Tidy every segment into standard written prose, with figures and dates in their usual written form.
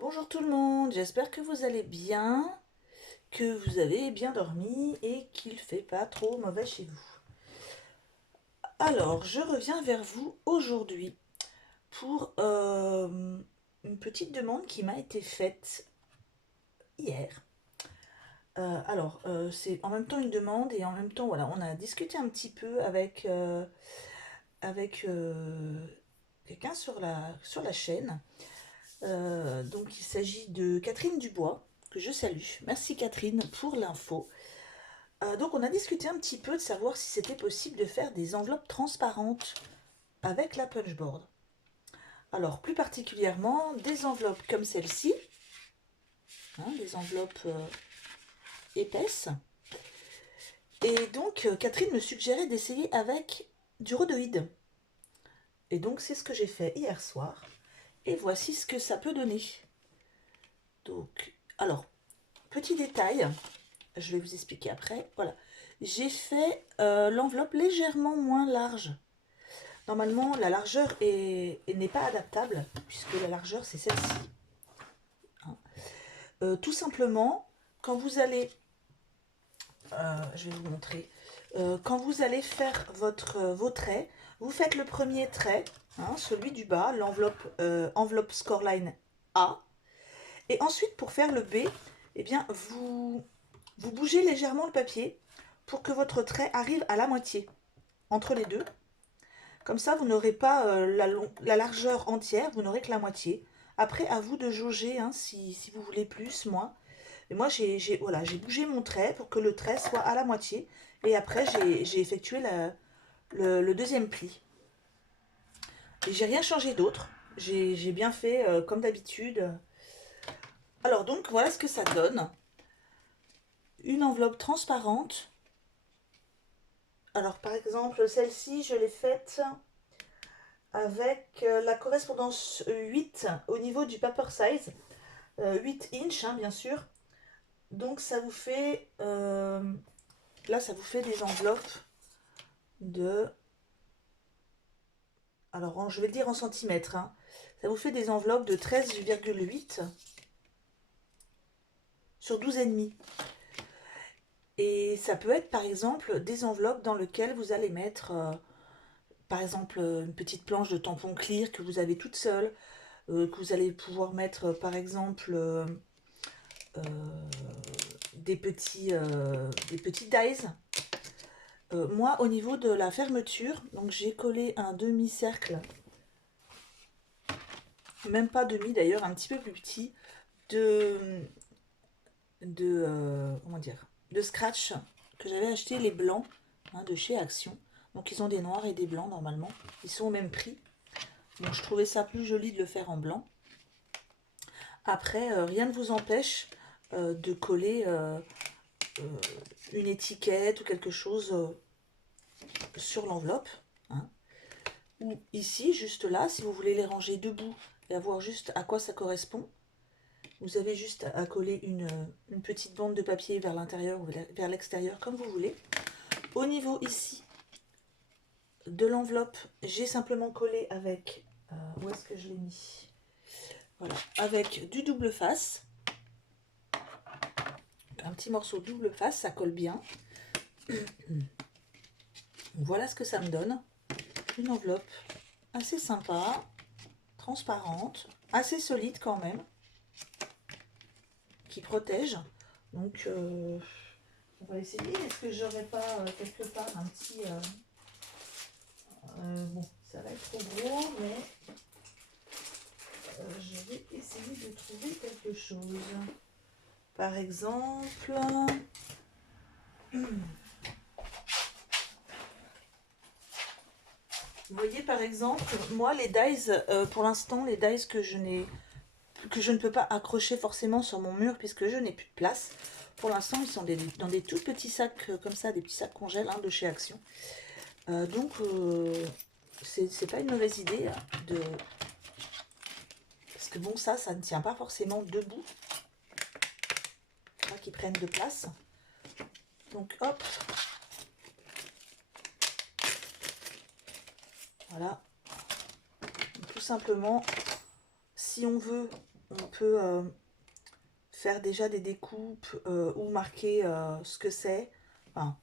Bonjour tout le monde, j'espère que vous allez bien, que vous avez bien dormi et qu'il ne fait pas trop mauvais chez vous. Alors, je reviens vers vous aujourd'hui pour une petite demande qui m'a été faite hier. C'est en même temps une demande et en même temps, voilà, on a discuté un petit peu avec quelqu'un sur la chaîne. Donc il s'agit de Catherine Dubois, que je salue. Merci Catherine pour l'info. Donc on a discuté un petit peu de savoir si c'était possible de faire des enveloppes transparentes avec la punchboard. Alors plus particulièrement des enveloppes comme celle-ci, hein, des enveloppes épaisses. Et donc Catherine me suggérait d'essayer avec du rhodoïde. Et donc c'est ce que j'ai fait hier soir. Et voici ce que ça peut donner. Donc, alors, petit détail, je vais vous expliquer après. Voilà, j'ai fait l'enveloppe légèrement moins large. Normalement, la largeur n'est pas adaptable, puisque la largeur, c'est celle-ci. Hein. Tout simplement, quand vous allez... je vais vous montrer. Quand vous allez faire vos traits, vous faites le premier trait, hein, celui du bas, l'enveloppe enveloppe scoreline A. Et ensuite, pour faire le B, eh bien, vous bougez légèrement le papier pour que votre trait arrive à la moitié, entre les deux. Comme ça, vous n'aurez pas la largeur entière, vous n'aurez que la moitié. Après, à vous de jauger, hein, si vous voulez plus, moins. Et moi, voilà, j'ai bougé mon trait pour que le trait soit à la moitié. Et après, j'ai effectué le deuxième pli. Et j'ai rien changé d'autre. J'ai bien fait comme d'habitude. Alors donc, voilà ce que ça donne. Une enveloppe transparente. Alors par exemple, celle-ci, je l'ai faite avec la correspondance 8 au niveau du paper size, 8 inch hein, bien sûr. Donc ça vous fait, là ça vous fait des enveloppes de, alors je vais le dire en centimètres, hein. Ça vous fait des enveloppes de 13,8 sur 12,5. Et ça peut être par exemple des enveloppes dans lesquelles vous allez mettre par exemple une petite planche de tampon clear que vous avez toute seule, que vous allez pouvoir mettre par exemple euh, des petits dies. Moi, au niveau de la fermeture, donc j'ai collé un demi-cercle, même pas demi d'ailleurs, un petit peu plus petit, de, comment dire, de scratch que j'avais acheté les blancs hein, de chez Action. Donc ils ont des noirs et des blancs normalement. Ils sont au même prix. Donc je trouvais ça plus joli de le faire en blanc. Après, rien ne vous empêche de coller euh, une étiquette ou quelque chose sur l'enveloppe. Hein. Ou ici, juste là, si vous voulez les ranger debout et avoir juste à quoi ça correspond, vous avez juste à coller une petite bande de papier vers l'intérieur ou vers l'extérieur, comme vous voulez. Au niveau ici de l'enveloppe, j'ai simplement collé avec... où est-ce que je l'ai mis? Voilà, avec du double face. Un petit morceau double face, ça colle bien. Voilà ce que ça me donne. Une enveloppe assez sympa, transparente, assez solide quand même, qui protège. Donc, on va essayer. Est-ce que j'aurais pas quelque part un petit... bon, ça va être trop gros, mais je vais essayer de trouver quelque chose. Par exemple... Vous voyez par exemple, moi les dies, pour l'instant les dies que je ne peux pas accrocher forcément sur mon mur puisque je n'ai plus de place. Pour l'instant ils sont dans des tout petits sacs comme ça, des petits sacs congèles hein, de chez Action. Donc c'est pas une mauvaise idée hein, de... Parce que bon ça ne tient pas forcément debout. Pas qu'ils prennent de place. Donc hop. Voilà. Tout simplement, si on veut on peut faire déjà des découpes ou marquer ce que c'est. Enfin,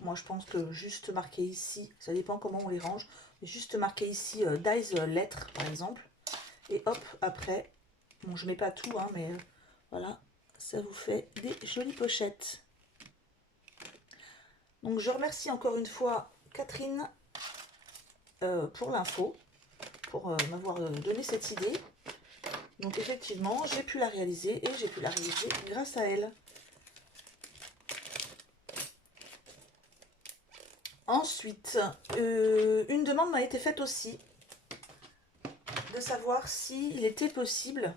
moi je pense que juste marquer ici, ça dépend comment on les range, mais juste marquer ici dies lettres par exemple. Et hop, après, bon je mets pas tout, hein, mais voilà, ça vous fait des jolies pochettes. Donc je remercie encore une fois Catherine pour l'info, pour m'avoir donné cette idée. Donc effectivement, j'ai pu la réaliser et j'ai pu la réaliser grâce à elle. Ensuite, une demande m'a été faite aussi de savoir s'il était possible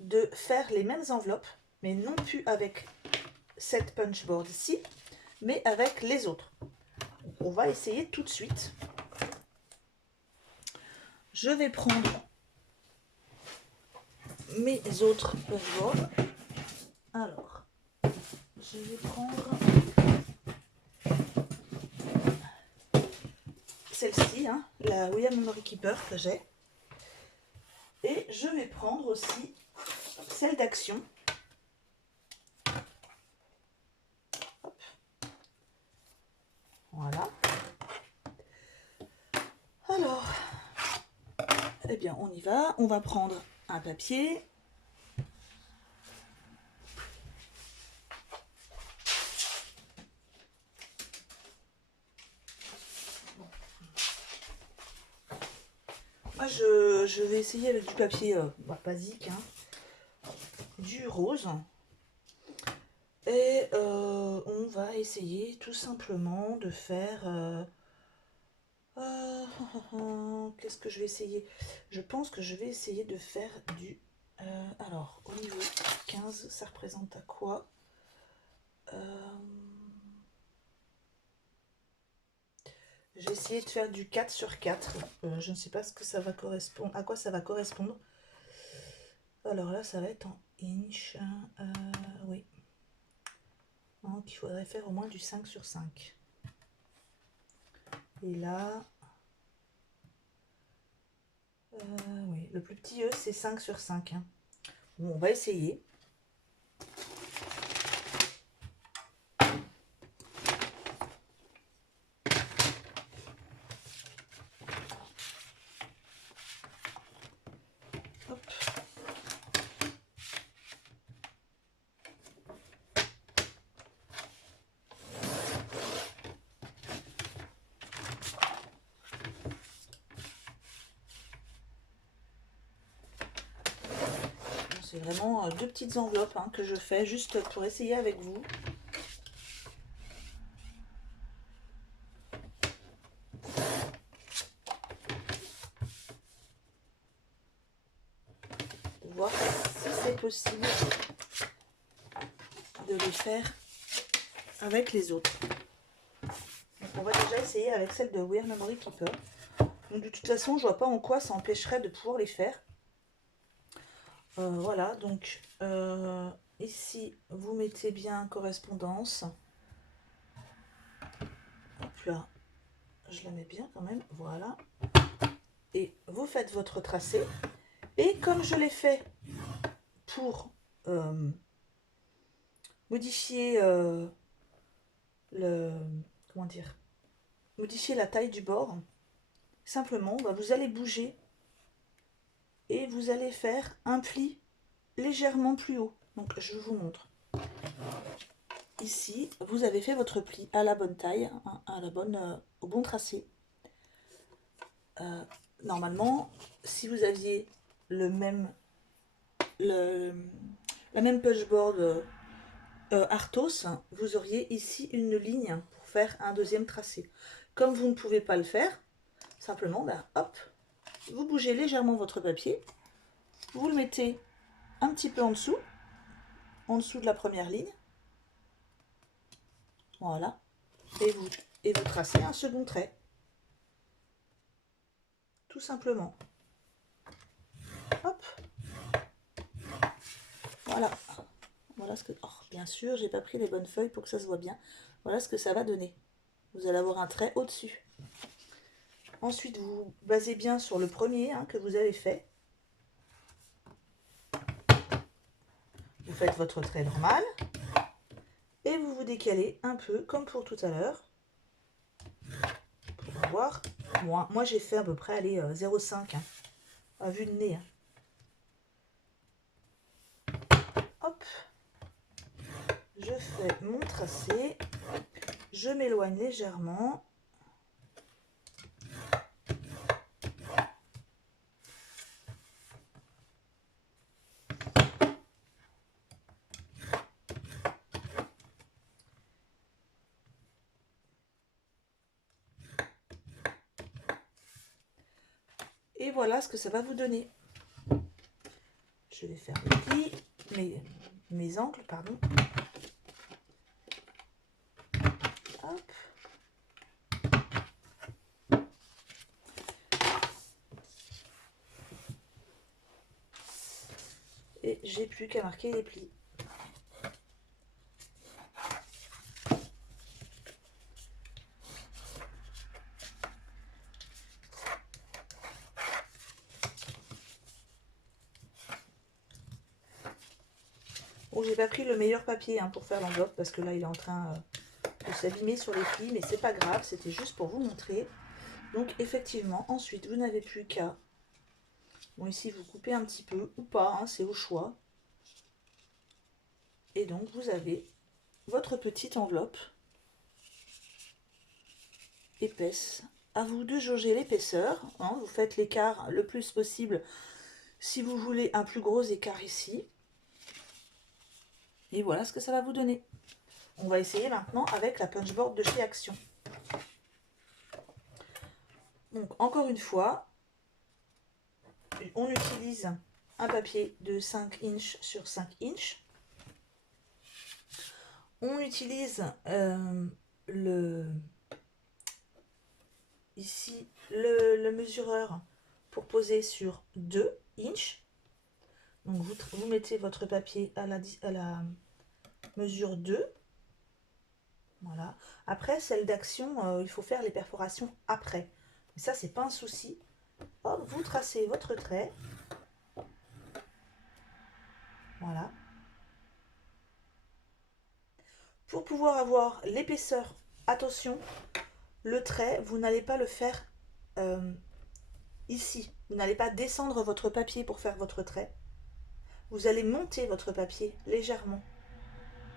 de faire les mêmes enveloppes, mais non plus avec cette punchboard ici, mais avec les autres. On va essayer tout de suite. Je vais prendre mes autres punchboards. Alors, je vais prendre celle-ci, hein, la William Memory Keeper que j'ai. Et je vais prendre aussi celle d'Action. Voilà. Alors, eh bien, on y va. On va prendre un papier. Moi, je vais essayer avec du papier basique, hein, du rose. Et on va essayer tout simplement de faire... qu'est-ce que je vais essayer? Je pense que je vais essayer de faire du... alors, au niveau 15, ça représente à quoi? Je vais essayer de faire du 4 sur 4. Je ne sais pas ce que ça va correspondre, à quoi ça va correspondre. Alors là, ça va être en inch. Oui. Donc, il faudrait faire au moins du 5 sur 5. Et là... oui, le plus petit E, c'est 5 sur 5. Hein. Bon, on va essayer. Hop. C'est vraiment deux petites enveloppes hein, que je fais juste pour essayer avec vous. De voir si c'est possible de les faire avec les autres. Donc on va déjà essayer avec celle de Weird Memory Keeper. Donc de toute façon, je vois pas en quoi ça empêcherait de pouvoir les faire. Voilà, donc ici, vous mettez bien correspondance. Hop là, je la mets bien quand même, voilà. Et vous faites votre tracé. Et comme je l'ai fait pour modifier comment dire, modifier la taille du bord, simplement, bah, vous allez bouger et vous allez faire un pli légèrement plus haut. Donc je vous montre. Ici, vous avez fait votre pli à la bonne taille, hein, à la bonne, au bon tracé. Normalement, si vous aviez la même punchboard Arthos, vous auriez ici une ligne pour faire un deuxième tracé. Comme vous ne pouvez pas le faire, simplement, ben, hop, vous bougez légèrement votre papier, vous le mettez un petit peu en dessous de la première ligne, voilà, et vous tracez un second trait, tout simplement. Hop, voilà. Voilà ce que... Oh, bien sûr, j'ai pas pris les bonnes feuilles pour que ça se voit bien. Voilà ce que ça va donner. Vous allez avoir un trait au-dessus. Ensuite, vous basez bien sur le premier hein, que vous avez fait. faites votre trait normal et vous vous décalez un peu comme pour tout à l'heure pour avoir moins. Moi j'ai fait à peu près allez, 0,5 hein, à vue de nez. Hein. Hop, je fais mon tracé, je m'éloigne légèrement. Et voilà ce que ça va vous donner. Je vais faire les plis, mes angles, pardon. Hop. Et j'ai plus qu'à marquer les plis. Bon, j'ai pas pris le meilleur papier hein, pour faire l'enveloppe parce que là il est en train de s'abîmer sur les plis, mais c'est pas grave, c'était juste pour vous montrer. Donc effectivement, ensuite vous n'avez plus qu'à, bon ici vous coupez un petit peu ou pas, hein, c'est au choix. Et donc vous avez votre petite enveloppe épaisse. À vous de jauger l'épaisseur, hein, vous faites l'écart le plus possible si vous voulez un plus gros écart ici. Et voilà ce que ça va vous donner. On va essayer maintenant avec la punchboard de chez Action. Donc encore une fois, on utilise un papier de 5 inches sur 5 inches. On utilise ici le mesureur pour poser sur 2 inches. Donc vous mettez votre papier à la mesure 2. Voilà. Après, celle d'Action, il faut faire les perforations après. Mais ça, c'est pas un souci. Hop, vous tracez votre trait. Voilà. Pour pouvoir avoir l'épaisseur, attention, le trait, vous n'allez pas le faire ici. Vous n'allez pas descendre votre papier pour faire votre trait. Vous allez monter votre papier légèrement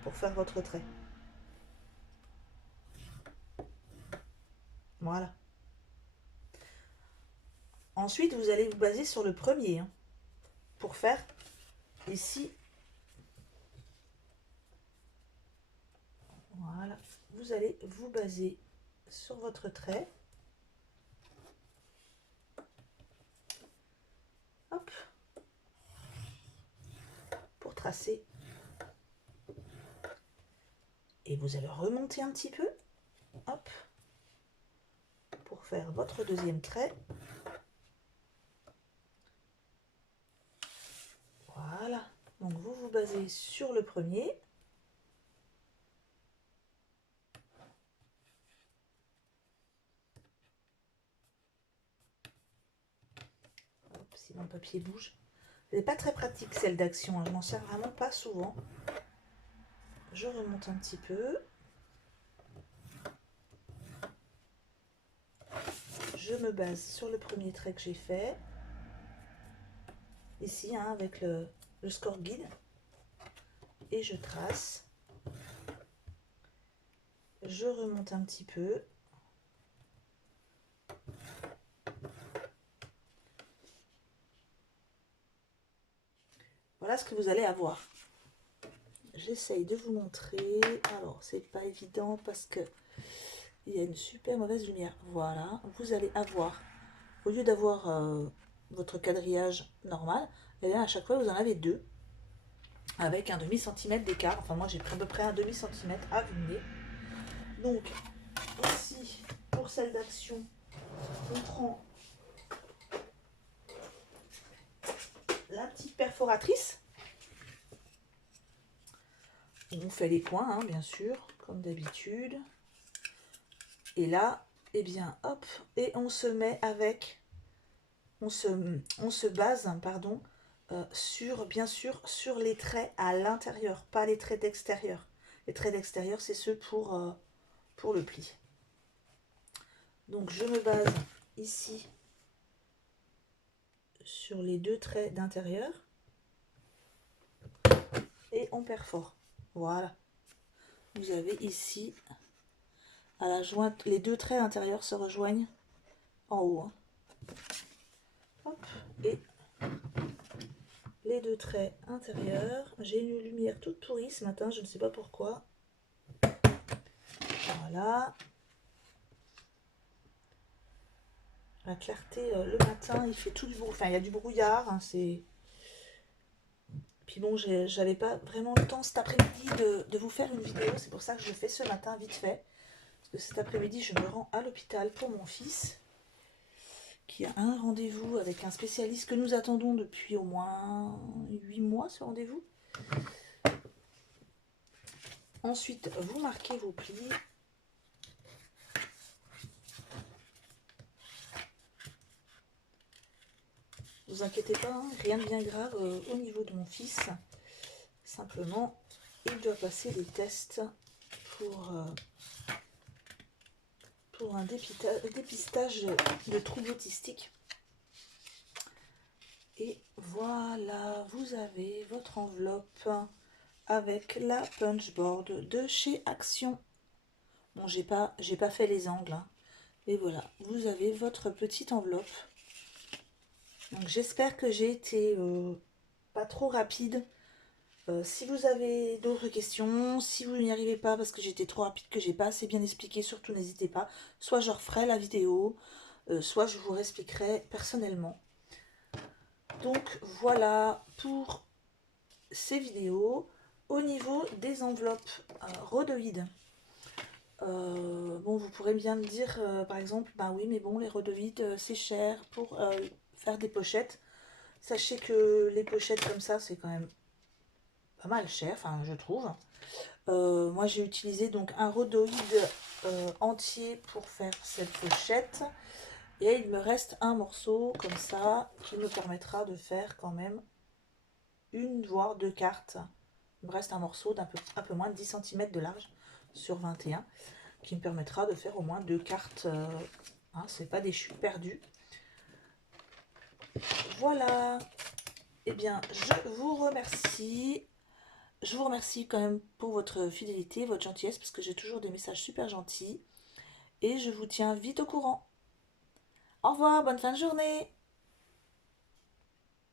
pour faire votre trait. Voilà. Ensuite, vous allez vous baser sur le premier hein, pour faire ici. Voilà. Vous allez vous baser sur votre trait. Hop. Pour tracer. Et vous allez remonter un petit peu. Hop. Pour faire votre deuxième trait. Voilà. Donc vous vous basez sur le premier. Hop, si mon papier bouge. Elle n'est pas très pratique celle d'Action. Hein. Je m'en sers vraiment pas souvent. Je remonte un petit peu. Je me base sur le premier trait que j'ai fait. Ici, hein, avec le score guide. Et je trace. Je remonte un petit peu. Voilà ce que vous allez avoir. J'essaye de vous montrer. Alors, c'est pas évident parce que il y a une super mauvaise lumière. Voilà, vous allez avoir, au lieu d'avoir votre quadrillage normal, et bien à chaque fois vous en avez deux avec un demi-centimètre d'écart. Enfin, moi j'ai pris à peu près un demi-centimètre à vue de nez. Donc, ici, pour celle d'Action, on prend la petite perforatrice. On fait les coins, hein, bien sûr, comme d'habitude. Et là, eh bien, hop, et on se met avec, on se base, pardon, bien sûr, sur les traits à l'intérieur, pas les traits d'extérieur. Les traits d'extérieur, c'est ceux pour le pli. Donc je me base ici sur les 2 traits d'intérieur et on perfore. Voilà. Vous avez ici à la jointe, les 2 traits intérieurs se rejoignent en haut. Hein. Hop, et les 2 traits intérieurs. J'ai une lumière toute pourrie ce matin, je ne sais pas pourquoi. Voilà. La clarté le matin, il fait tout du brouillard. Enfin, il y a du brouillard. Hein, c'est. Puis bon, j'avais pas vraiment le temps cet après-midi de vous faire une vidéo. C'est pour ça que je le fais ce matin vite fait. Parce que cet après-midi, je me rends à l'hôpital pour mon fils, qui a un rendez-vous avec un spécialiste que nous attendons depuis au moins 8 mois, ce rendez-vous. Ensuite, vous marquez vos plis. Ne vous inquiétez pas, hein, rien de bien grave au niveau de mon fils. Simplement, il doit passer des tests pour un dépistage de troubles autistiques. Et voilà, vous avez votre enveloppe avec la punchboard de chez Action. Bon, j'ai pas fait les angles. Hein. Et voilà, vous avez votre petite enveloppe. Donc j'espère que j'ai été pas trop rapide. Si vous avez d'autres questions, si vous n'y arrivez pas parce que j'étais trop rapide, que j'ai pas assez bien expliqué, surtout n'hésitez pas. Soit je referai la vidéo, soit je vous réexpliquerai personnellement. Donc voilà pour ces vidéos. Au niveau des enveloppes rhodoïdes, bon, vous pourrez bien me dire, par exemple, bah oui, mais bon, les rhodoïdes, c'est cher pour faire des pochettes. Sachez que les pochettes comme ça, c'est quand même pas mal cher, enfin, je trouve. Moi, j'ai utilisé donc un rhodoïde entier pour faire cette pochette. Et il me reste un morceau comme ça qui me permettra de faire quand même une voire 2 cartes. Il me reste un morceau un peu moins de 10 cm de large sur 21 qui me permettra de faire au moins 2 cartes. Hein, c'est pas des chutes perdues. Voilà. Eh bien, je vous remercie. Je vous remercie quand même pour votre fidélité, votre gentillesse, parce que j'ai toujours des messages super gentils. Et je vous tiens vite au courant. Au revoir, bonne fin de journée.